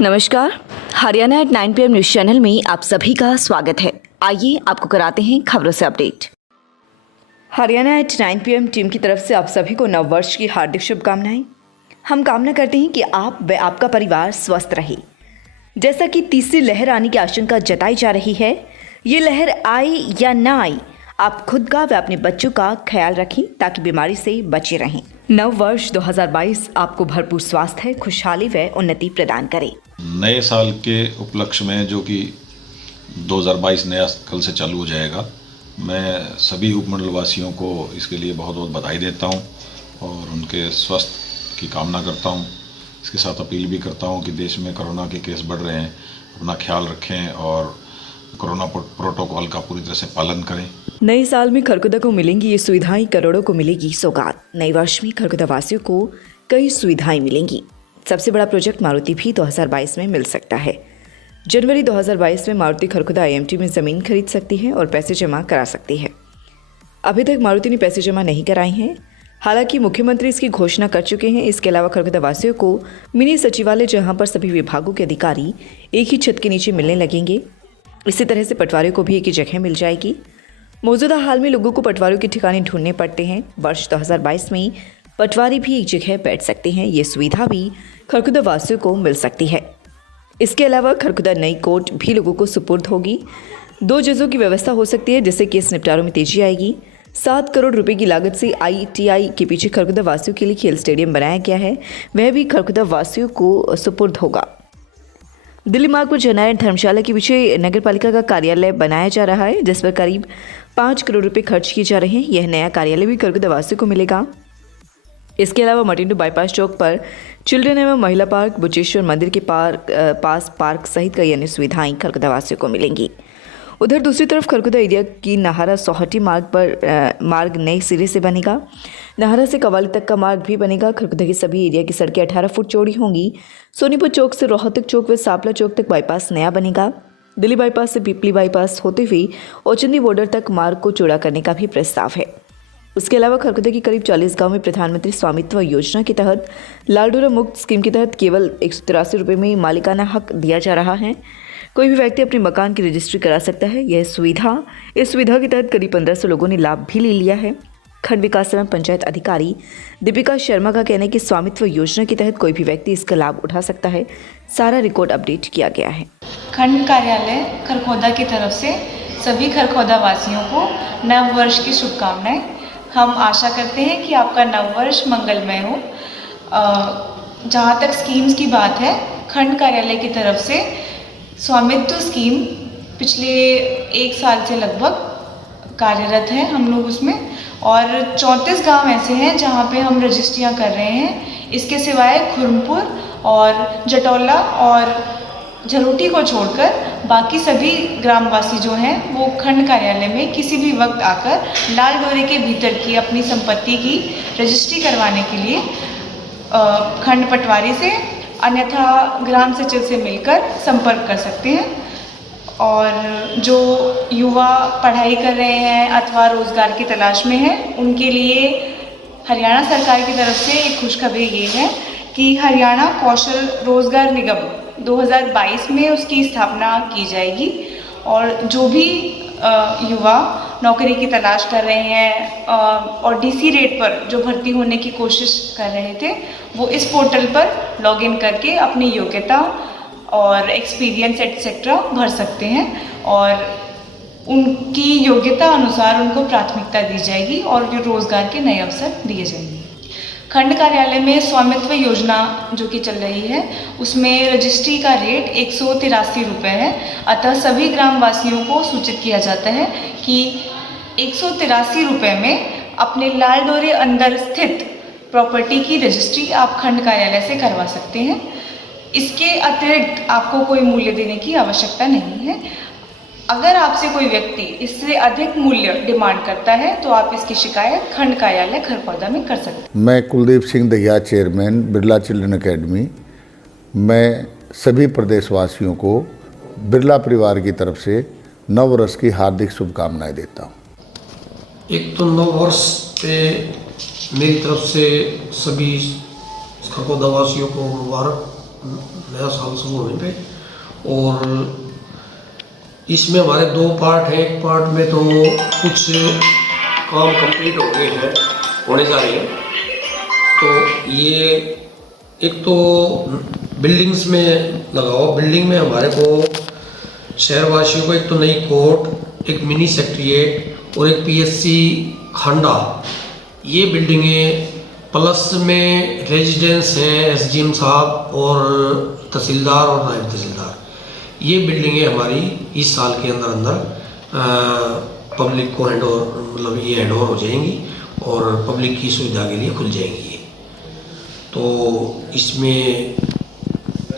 नमस्कार, Haryana at 9 PM news channel में आप सभी का स्वागत है। आइए आपको कराते हैं खबरों से update. Haryana at 9 PM team की तरफ से आप सभी को नव वर्ष की हार्दिक शुभकामनाएं। हम कामना करते हैं कि आप व आपका परिवार स्वस्थ रहे। जैसा कि तीसरी लहर आने की आशंका जताई जा रही है, ये लहर आए या ना आए, आप खुद का व अपने बच्चों का ख्याल रखें ताकि बीमारी से बचे रहें। नव वर्ष 2022 आपको भरपूर स्वास्थ्य, खुशहाली व उन्नति प्रदान करे। नए साल के उपलक्ष्य में जो कि 2022 नया कल से चालू हो जाएगा, मैं सभी उपमंडल वासियों को इसके लिए बहुत बहुत बधाई देता हूं और उनके स्वास्थ्य की कामना करता हूं। इसके साथ अपील भी करता हूं कि देश में कोरोना के केस बढ़ रहे हैं, अपना ख्याल रखें और कोरोना प्रोटोकॉल का पूरी तरह से पालन करें। नए साल में खरखुदा को मिलेंगी ये सुविधाएं, करोड़ों को मिलेगी सौगात। नए वर्ष में खरखुदा वासियों को कई सुविधाएं मिलेंगी। सबसे बड़ा प्रोजेक्ट मारुति भी 2022 में मिल सकता है। जनवरी 2022 में मारुति खरखुदा IMT में ज़मीन खरीद सकती है और पैसे जमा करा सकती है। अभी तक मारुति ने पैसे जमा नहीं कराए हैं, हालांकि मुख्यमंत्री इसकी घोषणा कर चुके हैं। इसके अलावा खरखुदा वासियों को मिनी सचिवालय, जहां पर सभी विभागों के अधिकारी एक ही छत के नीचे मिलने लगेंगे। इसी तरह से पटवारियों को भी एक ही जगह मिल जाएगी। मौजूदा हाल में लोगों को पटवारियों के ठिकाने ढूंढने पड़ते हैं। वर्ष 2022 में पटवारी भी एक जगह बैठ सकते हैं। ये सुविधा भी खरखुदा वासियों को मिल सकती है। इसके अलावा खरखुदा नई कोर्ट भी लोगों को सुपुर्द होगी। 2 जजों की व्यवस्था हो सकती है, जिससे केस निपटारों में तेजी आएगी। 7 करोड़ रुपए की लागत से ITI के पीछे खरखुदा वासियों के लिए खेल स्टेडियम बनाया गया है, वह भी खरखुदा वासियों को सुपुर्द होगा। दिल्ली मार्ग पर जननायक धर्मशाला के पीछे नगर पालिका का कार्यालय बनाया जा रहा है, जिस पर करीब 5 करोड़ रुपए खर्च किए जा रहे हैं। यह नया कार्यालय भी खरखुदा वासियों को मिलेगा। इसके अलावा मटिंडू बाईपास चौक पर चिल्ड्रन एवं महिला पार्क, बुचेश्वर मंदिर के पास पार्क सहित कई अन्य सुविधाएं खरखुदा वासियों को मिलेंगी। उधर दूसरी तरफ खरखुदा एरिया की नाहरा सोहटी मार्ग पर मार्ग नए सिरे से बनेगा। नाहरा से कवाली तक का मार्ग भी बनेगा। खरखुदा की सभी एरिया की सड़कें 18 फुट चौड़ी होंगी। सोनीपत चौक से रोहतक चौक व सापला चौक तक बाईपास नया बनेगा। दिल्ली बाईपास से पिपली बाईपास होते हुए ओचंदी बॉर्डर तक मार्ग को चौड़ा करने का भी प्रस्ताव है। उसके अलावा खरखुदा की करीब 40 गांव में प्रधानमंत्री स्वामित्व योजना के तहत लालडोरा मुक्त स्कीम के तहत केवल 183 रुपये में मालिकाना हक दिया जा रहा है। कोई भी व्यक्ति अपने मकान की रजिस्ट्री करा सकता है। इस सुविधा के तहत करीब 1500 लोगों ने लाभ भी ले लिया है। खंड विकास एवं पंचायत अधिकारी दीपिका शर्मा का कहना है कि स्वामित्व योजना के तहत कोई भी व्यक्ति इसका लाभ उठा सकता है। सारा रिकॉर्ड अपडेट किया गया है। खंड कार्यालय खरखोदा की तरफ से सभी खरखोदा वासियों को नव वर्ष की शुभकामनाएं। हम आशा करते हैं कि आपका नव वर्ष मंगलमय हो। जहाँ तक स्कीम्स की बात है, खंड कार्यालय की तरफ से स्वामित्व स्कीम पिछले 1 साल से लगभग कार्यरत है हम लोग उसमें, और 34 गांव ऐसे हैं जहाँ पे हम रजिस्ट्रियाँ कर रहे हैं। इसके सिवाय खुरमपुर और जटौला और झरोटी को छोड़कर बाकी सभी ग्रामवासी जो हैं वो खंड कार्यालय में किसी भी वक्त आकर लाल डोरे के भीतर की अपनी संपत्ति की रजिस्ट्री करवाने के लिए खंड पटवारी से अन्यथा ग्राम सचिव से मिलकर संपर्क कर सकते हैं। और जो युवा पढ़ाई कर रहे हैं अथवा रोज़गार की तलाश में हैं, उनके लिए हरियाणा सरकार की तरफ से एक खुशखबरी ये है कि हरियाणा कौशल रोजगार निगम 2022 में उसकी स्थापना की जाएगी। और जो भी युवा नौकरी की तलाश कर रहे हैं और DC रेट पर जो भर्ती होने की कोशिश कर रहे थे, वो इस पोर्टल पर लॉगिन करके अपनी योग्यता और एक्सपीरियंस एटसेट्रा भर सकते हैं और उनकी योग्यता अनुसार उनको प्राथमिकता दी जाएगी और जो रोज़गार के नए अवसर दिए जाएंगे। खंड कार्यालय में स्वामित्व योजना जो कि चल रही है, उसमें रजिस्ट्री का रेट 183 रुपये है। अतः सभी ग्रामवासियों को सूचित किया जाता है कि 183 रुपये में अपने लाल डोरे अंदर स्थित प्रॉपर्टी की रजिस्ट्री आप खंड कार्यालय से करवा सकते हैं। इसके अतिरिक्त आपको कोई मूल्य देने की आवश्यकता नहीं है। अगर आपसे कोई व्यक्ति इससे अधिक मूल्य डिमांड करता है तो आप इसकी शिकायत खंड कार्यालय खरखोदा में कर सकते हैं। मैं Kuldeep Singh Dahiya, chairman Birla children academy. मैं सभी प्रदेशवासियों को बिरला परिवार की तरफ से नव वर्ष की हार्दिक शुभकामनाएं देता हूँ। एक तो नव वर्ष पे मेरी तरफ से सभी खरखोदा वासियों को मुबारक नया साल शुरू होने पे। और इसमें हमारे 2 पार्ट हैं। एक पार्ट में तो कुछ काम कंप्लीट हो गए हैं, होने जा रहे हैं। तो ये एक तो बिल्डिंग्स में लगाओ। बिल्डिंग में हमारे को शहरवासियों को एक तो नई कोर्ट, एक मिनी सेक्रेटेरिएट और एक पीएससी खांडा, ये बिल्डिंगें प्लस में रेजिडेंस हैं एसडीएम साहब और तहसीलदार और नायब तहसीलदार, ये बिल्डिंगें हमारी इस साल के अंदर पब्लिक को मतलब ये हैंड ओवर हो जाएंगी और पब्लिक की सुविधा के लिए खुल जाएंगी ये। तो इसमें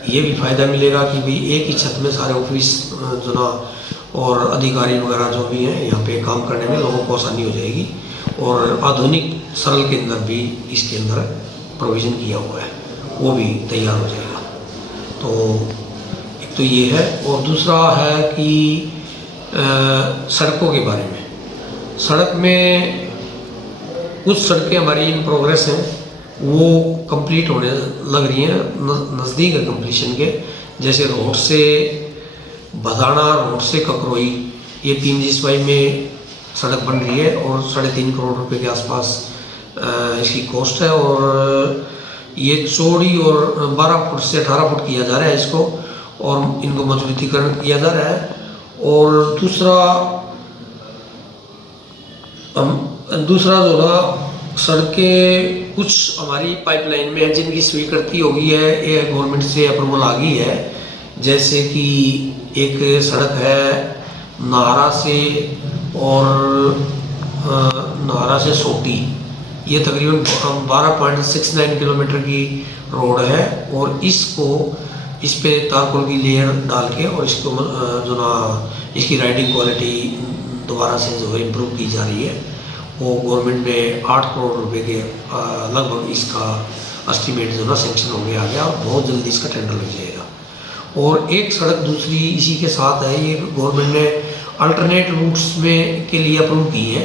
ये भी फ़ायदा मिलेगा कि भाई एक ही छत में सारे ऑफिस जो ना और अधिकारी वगैरह जो भी हैं यहाँ पे काम करने में लोगों को आसानी हो जाएगी। और आधुनिक सरल के अंदर भी इसके अंदर प्रोविज़न किया हुआ है, वो भी तैयार हो जाएगा। तो एक तो ये है। और दूसरा है कि सड़कों के बारे में। सड़क में कुछ सड़कें हमारी इन प्रोग्रेस हैं, वो कंप्लीट होने लग रही हैं, नज़दीक है कंप्लीशन के। जैसे रोड से बदाना, रोड से ककरोई, ये 3G में सड़क बन रही है और 3.5 करोड़ रुपए के आसपास इसकी कॉस्ट है। और ये चौड़ी और 12 फुट से 18 फुट किया जा रहा है इसको, और इनको मजबूतीकरण किया जा रहा है। और दूसरा जो ना सड़कें कुछ हमारी पाइपलाइन में है जिनकी स्वीकृति हो गई है, ये गवर्नमेंट से अप्रूवल आ गई है। जैसे कि एक सड़क है नाहरा से और नाहरा से सोटी, ये तकरीबन 12.69 किलोमीटर की रोड है। और इस पे तारकोल की लेयर डाल के और इसको जो ना इसकी राइडिंग क्वालिटी दोबारा से जो है इम्प्रूव की जा रही है। वो गवर्नमेंट में 8 करोड़ रुपए के लगभग इसका एस्टीमेट जो ना सेंक्शन हो गया आ गया और बहुत जल्दी इसका टेंडर लग जाएगा। और एक सड़क दूसरी इसी के साथ है, ये गवर्नमेंट ने अल्टरनेट रूट्स में के लिए अप्रूव की है।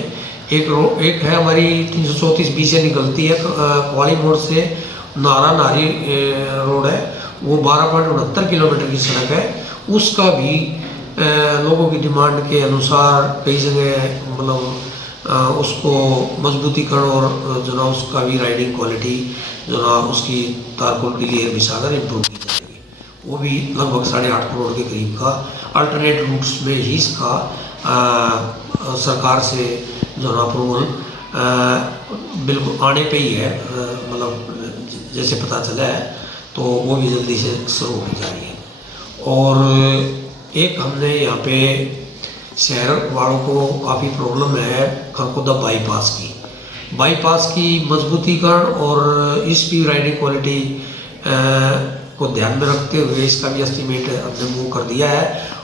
एक है हमारी 334B से निकलती है कवाली मोड़ से नारा नारी रोड है, वो 12.69 किलोमीटर की सड़क है। उसका भी लोगों की डिमांड के अनुसार कई जगह मतलब उसको मजबूतीकरण और जो ना उसका भी राइडिंग क्वालिटी जो ना उसकी तारकोल की लेयर बिछाकर इम्प्रूव की जाएगी। वो भी लगभग 8.5 करोड़ के करीब का अल्टरनेट रूट्स में ही इसका सरकार से जो ना अप्रूवल बिल्कुल आने पे ही है, मतलब जैसे पता चला है, तो वो भी जल्दी से शुरू होने जा रही है। और एक हमने यहाँ पे शहर वालों को काफ़ी प्रॉब्लम है खरखोदा बाईपास की मजबूतीकरण और इसकी राइडिंग क्वालिटी को ध्यान में रखते हुए इसका भी एस्टीमेट हमने मूव कर दिया है।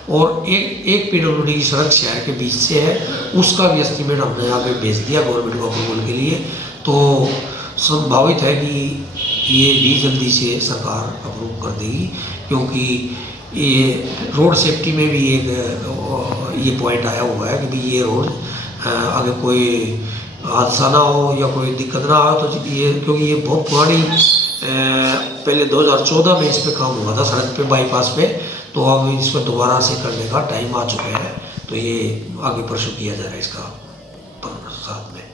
और एक PWD की सड़क शहर के बीच से है, उसका भी एस्टीमेट हमने यहाँ पे भेज दिया गवर्नमेंट को अप्रूवल के लिए। तो संभावित है कि ये भी जल्दी से सरकार अप्रूव कर देगी, क्योंकि ये रोड सेफ्टी में भी एक ये पॉइंट आया हुआ है कि भाई ये रोड अगर कोई हादसा ना हो या कोई दिक्कत ना हो तो ये, क्योंकि ये बहुत पुरानी पहले 2014 में इस पर काम हुआ था सड़क पे बाईपास पे, तो अब इस पर दोबारा से करने का टाइम आ चुका है। तो ये आगे परसों किया जा रहा है इसका साथ में।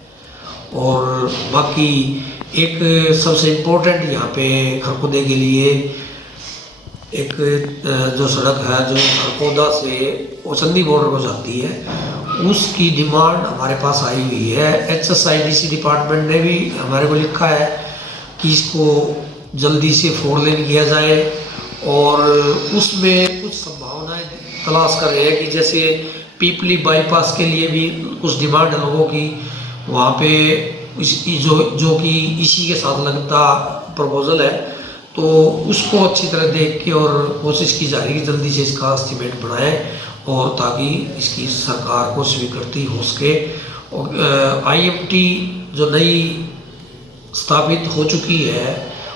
और बाकी एक सबसे इम्पोर्टेंट यहाँ पे खरखोदे के लिए एक जो सड़क है जो खरखोदा से ओचंदी बॉर्डर को जाती है, उसकी डिमांड हमारे पास आई हुई है। HSIDC डिपार्टमेंट ने भी हमारे को लिखा है कि इसको जल्दी से 4 लेन किया जाए, और उसमें कुछ संभावनाएं तलाश कर रहे हैं कि जैसे पीपली बाईपास के लिए भी कुछ डिमांड है लोगों की, वहाँ पे जो कि इसी के साथ लगता प्रपोजल है, तो उसको अच्छी तरह देख के और कोशिश की जा रही है कि जल्दी से इसका एस्टीमेट बनाएं और ताकि इसकी सरकार को स्वीकृति हो सके। और IMT जो नई स्थापित हो चुकी है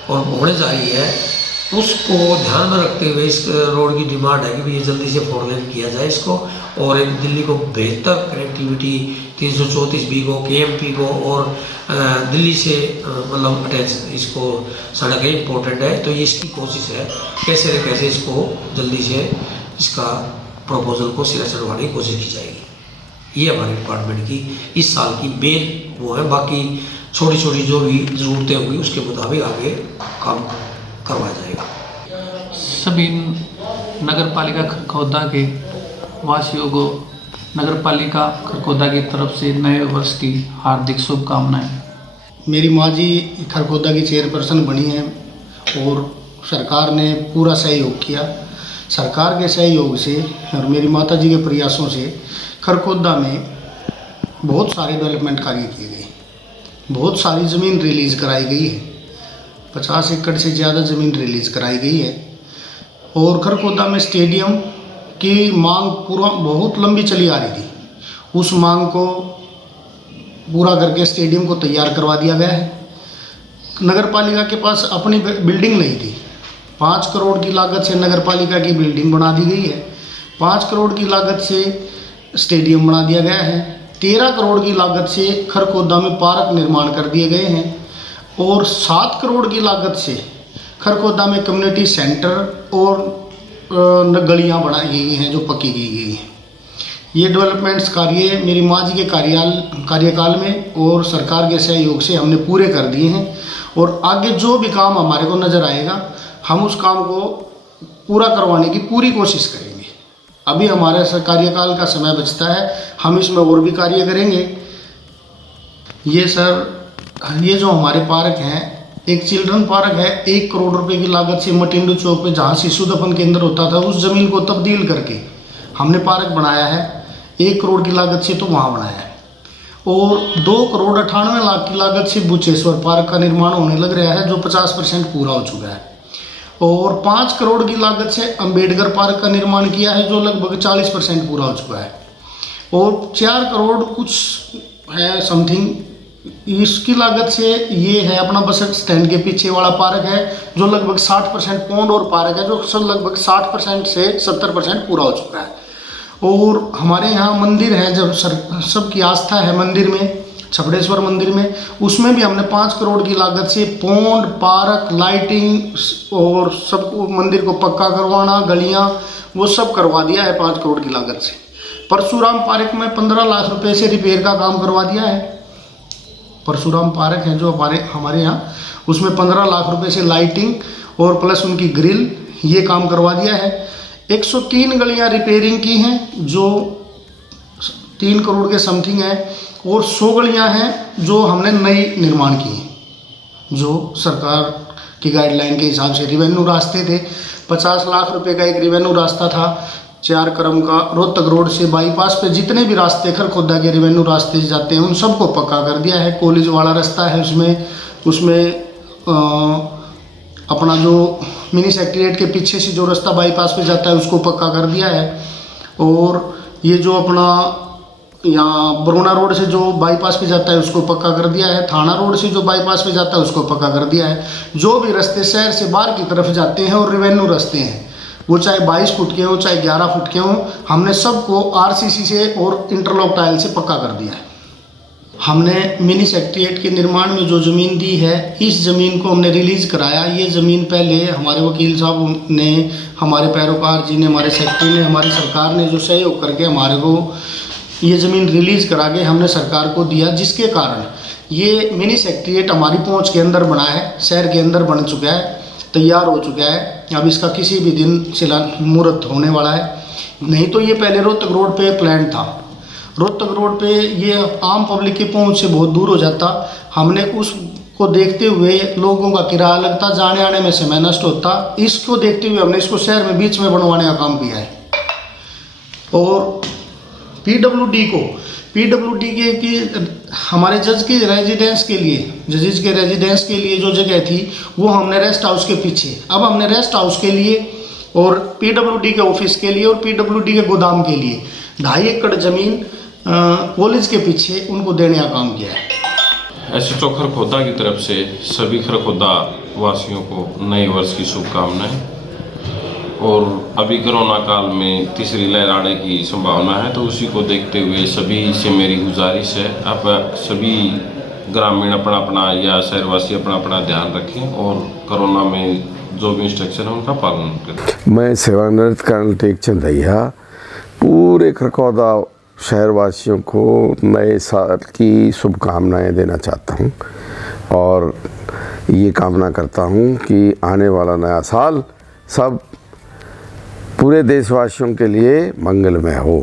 और होने जा रही है, उसको ध्यान में रखते हुए इस रोड की डिमांड है कि भाई ये जल्दी से 4 लेन किया जाए इसको, और एक दिल्ली को बेहतर कनेक्टिविटी 334B को, KMP को और दिल्ली से मतलब अटैच इसको सड़क है इम्पोर्टेंट है। तो ये इसकी कोशिश है कैसे न कैसे इसको जल्दी से इसका प्रपोजल को सिरा चढ़वाने की कोशिश की जाएगी। ये हमारे डिपार्टमेंट की इस साल की मेन वो है। बाकी छोटी छोटी जो भी ज़रूरतें होंगी उसके मुताबिक आगे काम करवाया जाएगा। सभी नगर पालिका खरखौदा के वासियों को नगर पालिका खरखौदा की तरफ से नए वर्ष की हार्दिक शुभकामनाएं। मेरी माँ जी खरखौदा की चेयरपर्सन बनी हैं और सरकार ने पूरा सहयोग किया। सरकार के सहयोग से और मेरी माता जी के प्रयासों से खरखौदा में बहुत सारे डेवलपमेंट कार्य किए गए, बहुत सारी ज़मीन रिलीज़ कराई गई है, 50 एकड़ से ज़्यादा ज़मीन रिलीज़ कराई गई है। और खरखौदा में स्टेडियम की मांग पूरा बहुत लंबी चली आ रही थी, उस मांग को पूरा करके स्टेडियम को तैयार करवा दिया गया है। नगर पालिका के पास अपनी बिल्डिंग नहीं थी, 5 करोड़ की लागत से नगर पालिका की बिल्डिंग बना दी गई है, 5 करोड़ की लागत से स्टेडियम बना दिया गया है, 13 करोड़ की लागत से खरखौदा में पार्क निर्माण कर दिए गए हैं और 7 करोड़ की लागत से खरखौदा में कम्युनिटी सेंटर और गलियां बनाई गई हैं जो पक्की की गई हैं। ये डेवलपमेंट्स कार्य मेरी माँ जी के कार्यकाल में और सरकार के सहयोग से हमने पूरे कर दिए हैं और आगे जो भी काम हमारे को नज़र आएगा हम उस काम को पूरा करवाने की पूरी कोशिश करेंगे। अभी हमारे कार्यकाल का समय बचता है, हम इसमें और भी कार्य करेंगे। ये जो हमारे पार्क हैं, एक चिल्ड्रन पार्क है, 1 करोड़ रुपए की लागत से मटिंडू चौक पे जहाँ शिशु दफन केंद्र होता था उस ज़मीन को तब्दील करके हमने पार्क बनाया है, 1 करोड़ की लागत से तो वहाँ बनाया है। और 2 करोड़ 98 लाख की लागत से बुचेश्वर पार्क का निर्माण होने लग रहा है जो 50% पूरा हो चुका है। और 5 करोड़ की लागत से अंबेडकर पार्क का निर्माण किया है जो लगभग 40% पूरा हो चुका है। और 4 करोड़ कुछ है समथिंग, इसकी लागत से ये है अपना बस स्टैंड के पीछे वाला पार्क है जो लगभग 60% पौंड और पार्क है जो सब लगभग 60% से 70% पूरा हो चुका है। और हमारे यहाँ मंदिर है, जब सबकी आस्था है मंदिर में, छपड़ेश्वर मंदिर में, उसमें भी हमने 5 करोड़ की लागत से पौंड, पार्क, लाइटिंग और सब मंदिर को पक्का करवाना, गलियाँ वो सब करवा दिया है 5 करोड़ की लागत से। परशुराम पार्क में 15 लाख रुपए से रिपेयर का काम करवा दिया है। परशुराम पार्क है जो हमारे यहाँ, उसमें 15 लाख रुपए से लाइटिंग और प्लस उनकी ग्रिल ये काम करवा दिया है। 103 गलियाँ रिपेयरिंग की हैं जो 3 करोड़ के समथिंग है और 100 गलियाँ हैं जो हमने नई निर्माण की हैं जो सरकार की गाइडलाइन के हिसाब से। रिवेन्यू रास्ते थे, 50 लाख रुपए का एक रिवेन्यू रास्ता था 4 क्रम का, रोहतक रोड से बाईपास पे जितने भी रास्ते खरखौदा के रिवेन्यू रास्ते जाते हैं उन सबको पक्का कर दिया है। कॉलेज वाला रास्ता है उसमें अपना जो मिनी सेक्रेटेरिएट के पीछे से जो रास्ता बाईपास पे जाता है उसको पक्का कर दिया है। और ये जो अपना यहाँ बरोना रोड से जो बाईपास पे जाता है उसको पक्का कर दिया है, थाना रोड से जो बाईपास पे जाता है उसको पक्का कर दिया है। जो भी रास्ते शहर से बाहर की तरफ जाते हैं और रेवेन्यू रास्ते हैं वो चाहे 22 फुट के हों चाहे 11 फुट के हों, हमने सबको RCC से और इंटरलॉक टाइल से पक्का कर दिया है। हमने मिनी सेक्रेटेरिएट के निर्माण में जो ज़मीन दी है, इस ज़मीन को हमने रिलीज़ कराया। ये ज़मीन पहले हमारे वकील साहब ने, हमारे पैरोकार जी ने, हमारे सेक्रेटरी ने, हमारी सरकार ने जो सहयोग करके हमारे को ये ज़मीन रिलीज़ करा के हमने सरकार को दिया, जिसके कारण ये मिनी सेक्रेटेरिएट हमारी पहुंच के अंदर बना है, शहर के अंदर बन चुका है, तैयार हो चुका है। अब इसका किसी भी दिन मुहूर्त होने वाला है। नहीं तो ये पहले रोहतक रोड पे प्लान था, रोहतक रोड पे ये आम पब्लिक की पहुंच से बहुत दूर हो जाता। हमने उसको देखते हुए लोगों का किराया लगता, जाने आने में समय नष्ट होता, इसको देखते हुए हमने इसको शहर में बीच में बनवाने का काम किया है। और PWD के हमारे जज के रेजिडेंस के लिए जो जगह थी वो हमने रेस्ट हाउस के पीछे, अब हमने रेस्ट हाउस के लिए और PWD के ऑफिस के लिए और PWD के गोदाम के लिए 2.5 एकड़ ज़मीन कॉलेज के पीछे उनको देने का काम किया है। SHO खरखौदा की तरफ से सभी खरखौदा वासियों को नए वर्ष की शुभकामनाएं। और अभी कोरोना काल में तीसरी लहर आने की संभावना है, तो उसी को देखते हुए सभी से मेरी गुजारिश है, आप सभी ग्रामीण अपना अपना या शहरवासी अपना अपना ध्यान रखें और कोरोना में जो भी इंस्ट्रक्शन है उनका पालन करें। मैं सेवानिवृत्त कर्नल टेकचंद दहिया पूरे खरखौदा शहरवासियों को नए साल की शुभकामनाएं देना चाहता हूं और ये कामना करता हूं कि आने वाला नया साल सब पूरे देशवासियों के लिए मंगलमय हो।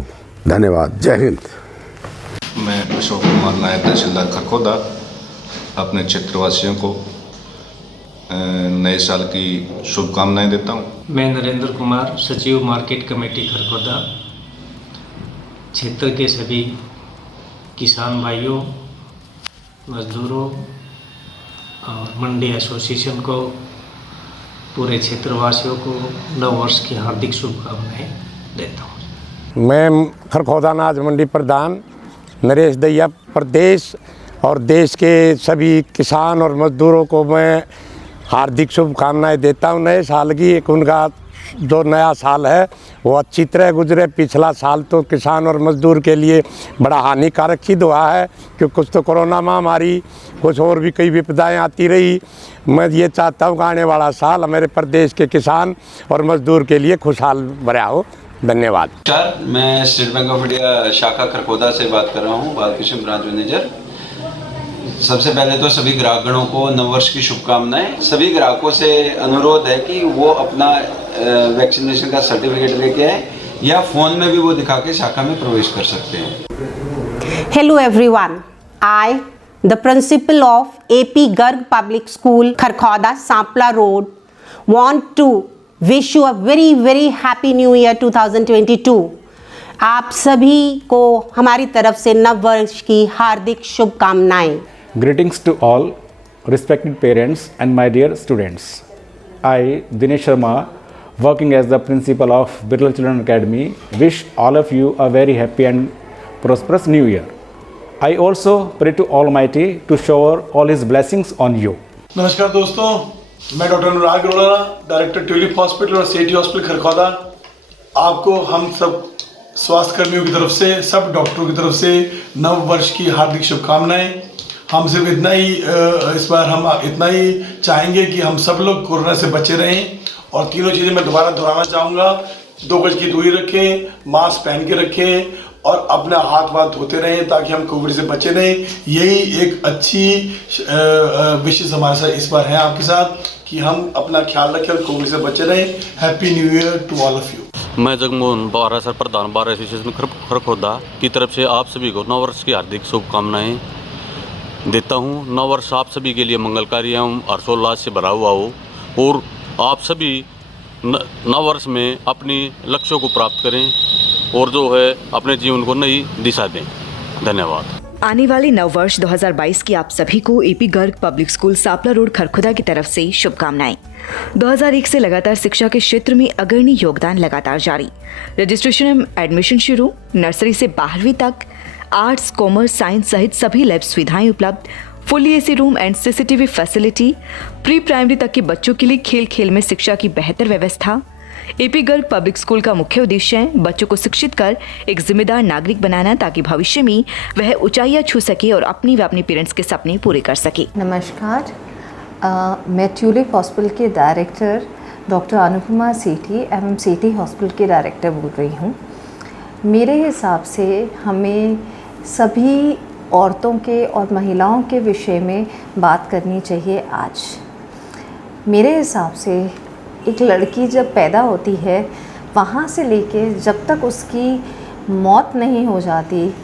धन्यवाद। जय हिंद। मैं अशोक कुमार नायब तहसीलदार खरखौदा अपने क्षेत्रवासियों को नए साल की शुभकामनाएं देता हूं। मैं नरेंद्र कुमार, सचिव मार्केट कमेटी खरखौदा, क्षेत्र के सभी किसान भाइयों, मजदूरों और मंडी एसोसिएशन को, पूरे क्षेत्रवासियों को नव वर्ष की हार्दिक शुभकामनाएं देता हूँ। मैं खरखौदा अनाज मंडी प्रधान नरेश दहिया प्रदेश और देश के सभी किसान और मजदूरों को मैं हार्दिक शुभकामनाएं देता हूँ नए साल की। एक उनका जो नया साल है वो अच्छी तरह गुजरे। पिछला साल तो किसान और मजदूर के लिए बड़ा हानिकारक सिद्ध हुआ है, क्योंकि कुछ तो कोरोना महामारी, कुछ और भी कई विपदाएं आती रही। मैं ये चाहता हूँ कि आने वाला साल हमारे प्रदेश के किसान और मजदूर के लिए खुशहाल भरा हो। धन्यवाद। नमस्कार, मैं स्टेट बैंक ऑफ इंडिया शाखा खरखौदा से बात कर रहा हूँ, बालकृष्ण ब्रांच मैनेजर। सबसे पहले तो सभी ग्राहकगणों को नववर्ष की शुभकामनाएं। सभी ग्राहकों से अनुरोध है कि वो अपना वैक्सीनेशन का सर्टिफिकेट लेके आए या फ़ोन में भी वो दिखा के शाखा में प्रवेश कर सकते हैं। Hello everyone, I the principal of AP Garg public school Kharkhoda Sampla road want to wish you a very happy new year 2022। आप सभी को हमारी तरफ से नव वर्ष की हार्दिक शुभकामनाएं। Greetings to all respected parents and my dear students. I, Dinesh Sharma, working as the principal of Birla Children Academy, wish all of you a very happy and prosperous new year. I also pray to Almighty to shower all His blessings on you. नमस्कार दोस्तों, मैं doctor अनुराग Arora, director tulip hospital और city hospital Kharkhoda. आपको हम सब स्वास्थ्य कर्मियों की तरफ से, सब डॉक्टरों की तरफ से नव वर्ष की हार्दिक शुभकामनाएं। हम सिर्फ इतना ही इस बार हम इतना ही चाहेंगे कि हम सब लोग कोरोना से बचे रहें, और तीनों चीज़ें मैं दोबारा दोहराना चाहूँगा। 2 गज की दूरी रखें, मास्क पहन के रखें और अपना हाथ धोते रहें ताकि हम कोविड से बचे रहें। यही एक अच्छी विशेष हमारे साथ इस बार है आपके साथ कि हम अपना ख्याल रखें और कोविड से बचे रहें। Happy new year to all of you. मैं जगमोहन बारा सर प्रधान बार एसोसिएशन खरखौदा की तरफ से आप सभी को नव वर्ष की हार्दिक शुभकामनाएं देता हूं। नव वर्ष आप सभी के लिए मंगलकारी एवं हर्षोल्लास से भरा हुआ हो और आप सभी नव वर्ष में अपनी लक्ष्यों को प्राप्त करें और जो है अपने जीवन को नई दिशा दें। धन्यवाद। आने वाले नववर्ष 2022 की आप सभी को AP Garg public school Sampla road Kharkhoda की तरफ से शुभकामनाएं। 2001 से लगातार शिक्षा के क्षेत्र में अग्रणी योगदान लगातार जारी। रजिस्ट्रेशन एवं एडमिशन शुरू, नर्सरी से 12वीं तक, आर्ट्स, कॉमर्स, साइंस सहित सभी लैब सुविधाएं उपलब्ध, fully AC room and CCTV facility, pre primary तक के बच्चों के लिए खेल खेल में शिक्षा की बेहतर व्यवस्था। AP गर्ग पब्लिक स्कूल का मुख्य उद्देश्य है बच्चों को शिक्षित कर एक जिम्मेदार नागरिक बनाना, ताकि भविष्य में वह ऊंचाइयां छू सके और अपनी व अपने पेरेंट्स के सपने पूरे कर सके। नमस्कार, मैं ट्यूलिप हॉस्पिटल के डायरेक्टर डॉक्टर अनुपमा सेठी एवं सेठी हॉस्पिटल के डायरेक्टर बोल रही हूँ। मेरे हिसाब से हमें सभी औरतों के और महिलाओं के विषय में बात करनी चाहिए आज। मेरे हिसाब से एक लड़की जब पैदा होती है, वहाँ से लेके जब तक उसकी मौत नहीं हो जाती,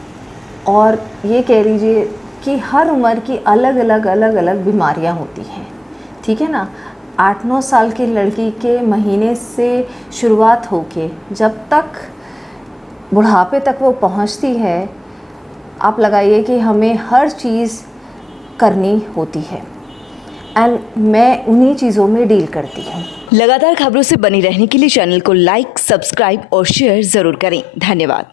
और ये कह लीजिए कि हर उम्र की अलग अलग बीमारियाँ होती हैं, ठीक है ना। 8-9 साल की लड़की के महीने से शुरुआत होके जब तक बुढ़ापे तक वो पहुँचती है, आप लगाइए कि हमें हर चीज़ करनी होती है, एंड मैं उन्हीं चीज़ों में डील करती हूँ। लगातार खबरों से बनी रहने के लिए चैनल को लाइक, सब्सक्राइब और शेयर जरूर करें। धन्यवाद।